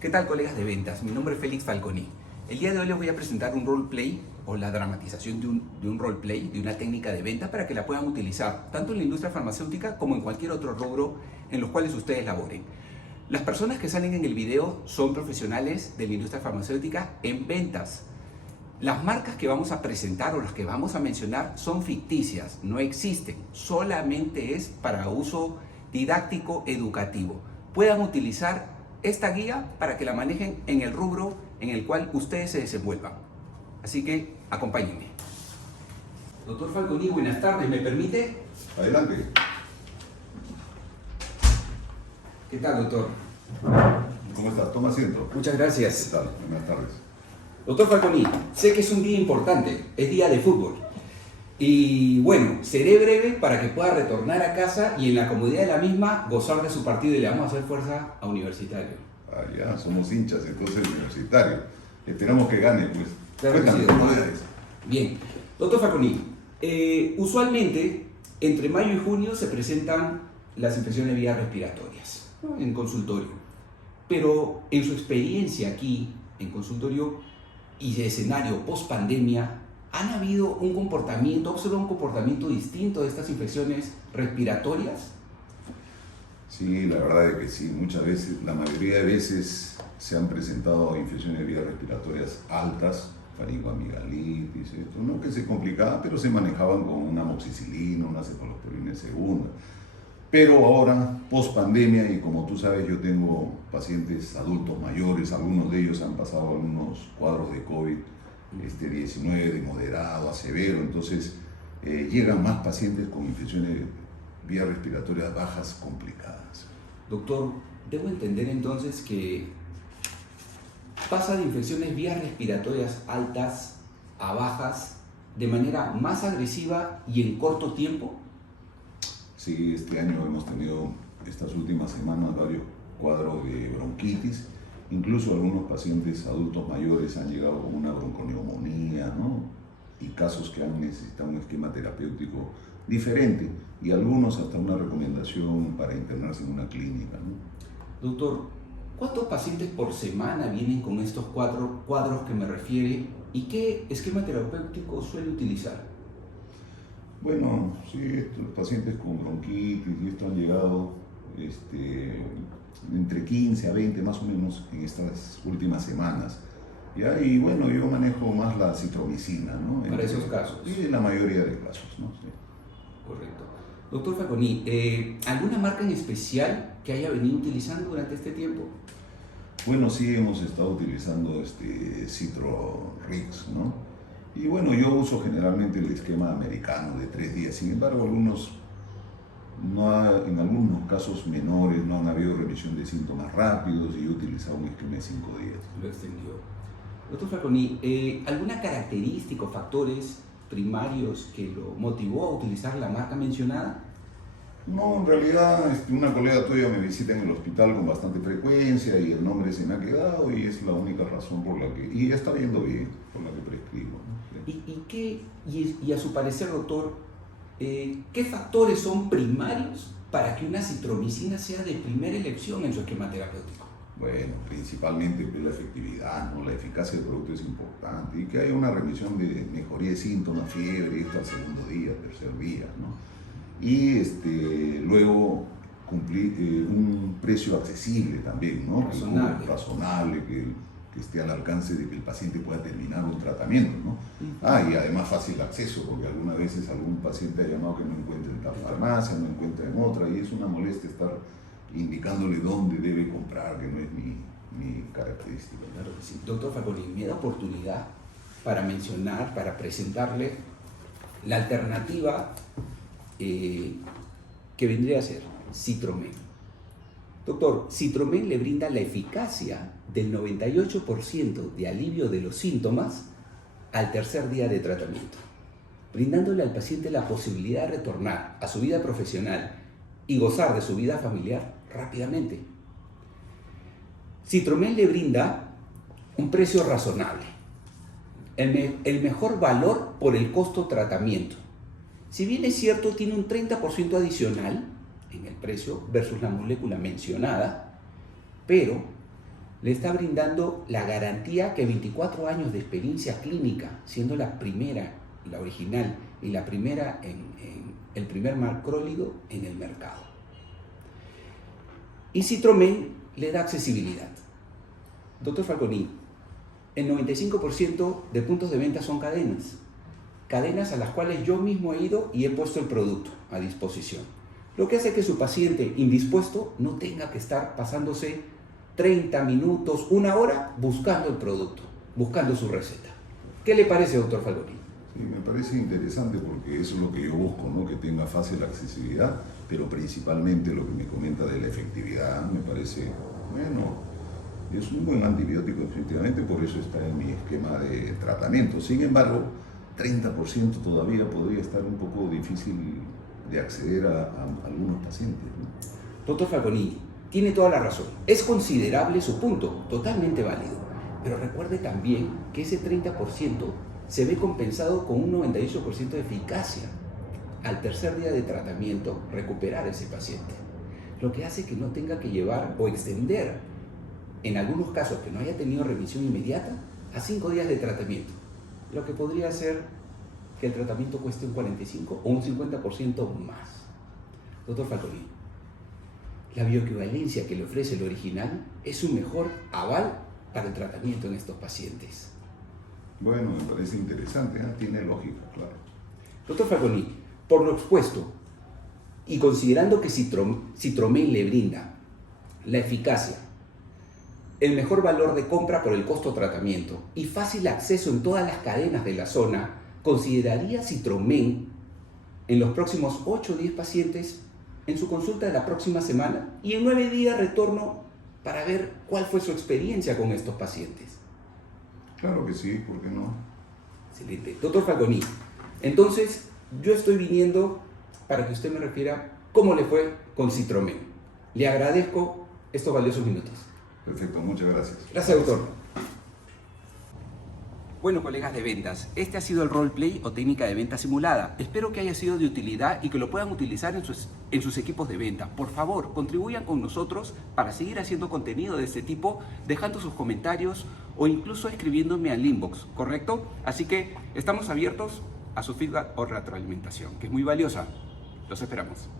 ¿Qué tal, colegas de ventas? Mi nombre es Félix Falconi. El día de hoy les voy a presentar un roleplay o la dramatización de un roleplay, de una técnica de ventas para que la puedan utilizar tanto en la industria farmacéutica como en cualquier otro rubro en los cuales ustedes laboren. Las personas que salen en el video son profesionales de la industria farmacéutica en ventas. Las marcas que vamos a presentar o las que vamos a mencionar son ficticias, no existen, solamente es para uso didáctico educativo. Puedan utilizar esta guía para que la manejen en el rubro en el cual ustedes se desenvuelvan. Así que acompáñenme. Doctor Falconi, buenas tardes, ¿me permite? Adelante. ¿Qué tal, doctor? ¿Cómo estás? Toma asiento. Muchas ¿Qué gracias. tal? Buenas tardes. Doctor Falconi, sé que es un día importante, es día de fútbol. Y bueno, seré breve para que pueda retornar a casa y en la comodidad de la misma gozar de su partido y le vamos a hacer fuerza a Universitario. Ah, ya, somos hinchas entonces Universitario. Esperamos que gane, pues. Claro que sí, Cuéntame, doctor. ¿cómo eres? Bien, doctor Falconi, usualmente entre mayo y junio se presentan las infecciones de vías respiratorias, ¿no?, en consultorio. Pero en su experiencia aquí en consultorio y de escenario post pandemia, ¿han habido un comportamiento, observado un comportamiento distinto de estas infecciones respiratorias? Sí, la verdad es que sí. Muchas veces, la mayoría de veces se han presentado infecciones de vías respiratorias altas, faringoamigalitis, esto, ¿no? Que se complicaban, pero se manejaban con una amoxicilina, una cefalosporina segunda. Pero ahora, post pandemia, y como tú sabes, yo tengo pacientes adultos mayores, algunos de ellos han pasado algunos cuadros de COVID-19 de moderado a severo, entonces llegan más pacientes con infecciones de vías respiratorias bajas complicadas. Doctor, debo entender entonces que pasa de infecciones vías respiratorias altas a bajas de manera más agresiva y en corto tiempo. Sí, este año hemos tenido, estas últimas semanas, varios cuadros de bronquitis. Incluso algunos pacientes adultos mayores han llegado con una bronconeumonía, ¿no? Y casos que han necesitado un esquema terapéutico diferente y algunos hasta una recomendación para internarse en una clínica, ¿no? Doctor, ¿cuántos pacientes por semana vienen con estos cuadros que me refiere y qué esquema terapéutico suele utilizar? Bueno, sí, estos pacientes con bronquitis y esto han llegado entre 15 a 20 más o menos en estas últimas semanas. ¿Ya? Y bueno, yo manejo más la citromicina, ¿no? Para esos casos. Sí, en la mayoría de casos, ¿no? Sí. Correcto. Doctor Falconi, ¿alguna marca en especial que haya venido utilizando durante este tiempo? Bueno, sí hemos estado utilizando Citrorix, ¿no? Y bueno, yo uso generalmente el esquema americano de 3 días. Sin embargo, en algunos casos menores no han habido remisión de síntomas rápidos y he utilizado un esquema de 5 días. Lo extendió. Doctor Falconi, ¿alguna característica o factores primarios que lo motivó a utilizar la marca mencionada? No, en realidad una colega tuya me visita en el hospital con bastante frecuencia y el nombre se me ha quedado y es la única razón por la que... Y está viendo bien, por la que prescribo, ¿no? Sí. Y a su parecer, doctor, ¿qué factores son primarios para que una citromicina sea de primera elección en su esquema terapéutico? Bueno, principalmente la efectividad, ¿no? La eficacia del producto es importante y que haya una remisión de mejoría de síntomas, fiebre, esto al segundo día, tercer día, ¿no? Y luego cumplir un precio accesible también, ¿no? Razonable, que esté al alcance de que el paciente pueda terminar un tratamiento, ¿no? Y además fácil acceso, porque algunas veces algún paciente ha llamado que no encuentra en tal farmacia, no encuentra en otra, y es una molestia estar indicándole dónde debe comprar, que no es mi característica. Claro que sí. Doctor Falconi, me da oportunidad para mencionar, para presentarle la alternativa que vendría a ser Citromen. Doctor, Citromen le brinda la eficacia del 98% de alivio de los síntomas al tercer día de tratamiento, brindándole al paciente la posibilidad de retornar a su vida profesional y gozar de su vida familiar rápidamente. Citromen le brinda un precio razonable, el mejor valor por el costo tratamiento. Si bien es cierto, tiene un 30% adicional en el precio versus la molécula mencionada, pero le está brindando la garantía que 24 años de experiencia clínica, siendo la primera, la original y la primera en el primer macrólido en el mercado. Y Citromen le da accesibilidad. Doctor Falconi, el 95% de puntos de venta son cadenas. Cadenas a las cuales yo mismo he ido y he puesto el producto a disposición. Lo que hace que su paciente indispuesto no tenga que estar pasándose 30 minutos, una hora buscando el producto, buscando su receta. ¿Qué le parece, doctor Falconi? Sí, me parece interesante porque eso es lo que yo busco, ¿no? Que tenga fácil accesibilidad, pero principalmente lo que me comenta de la efectividad me parece, bueno, es un buen antibiótico efectivamente, por eso está en mi esquema de tratamiento. Sin embargo, 30% todavía podría estar un poco difícil de acceder a algunos pacientes, ¿no? Doctor Falconi, tiene toda la razón. Es considerable su punto, totalmente válido. Pero recuerde también que ese 30% se ve compensado con un 98% de eficacia. Al tercer día de tratamiento, recuperar ese paciente. Lo que hace que no tenga que llevar o extender, en algunos casos que no haya tenido remisión inmediata, a 5 días de tratamiento. Lo que podría hacer que el tratamiento cueste un 45 o un 50% más. Doctor Falconi, la bioequivalencia que le ofrece el original es un mejor aval para el tratamiento en estos pacientes. Bueno, me parece interesante, ¿eh? Tiene lógica, claro. Doctor Falconi, por lo expuesto y considerando que Citromen le brinda la eficacia, el mejor valor de compra por el costo-tratamiento y fácil acceso en todas las cadenas de la zona, ¿consideraría Citromen en los próximos 8 o 10 pacientes en su consulta de la próxima semana? Y en 9 días retorno para ver cuál fue su experiencia con estos pacientes. Claro que sí, ¿por qué no? Excelente. Doctor Falconi, entonces yo estoy viniendo para que usted me refiera cómo le fue con Citromen. Le agradezco estos valiosos minutos. Perfecto, muchas gracias. Gracias, doctor. Bueno, colegas de ventas, este ha sido el roleplay o técnica de venta simulada. Espero que haya sido de utilidad y que lo puedan utilizar en sus equipos de venta. Por favor, contribuyan con nosotros para seguir haciendo contenido de este tipo, dejando sus comentarios o incluso escribiéndome al inbox, ¿correcto? Así que estamos abiertos a su feedback o retroalimentación, que es muy valiosa. Los esperamos.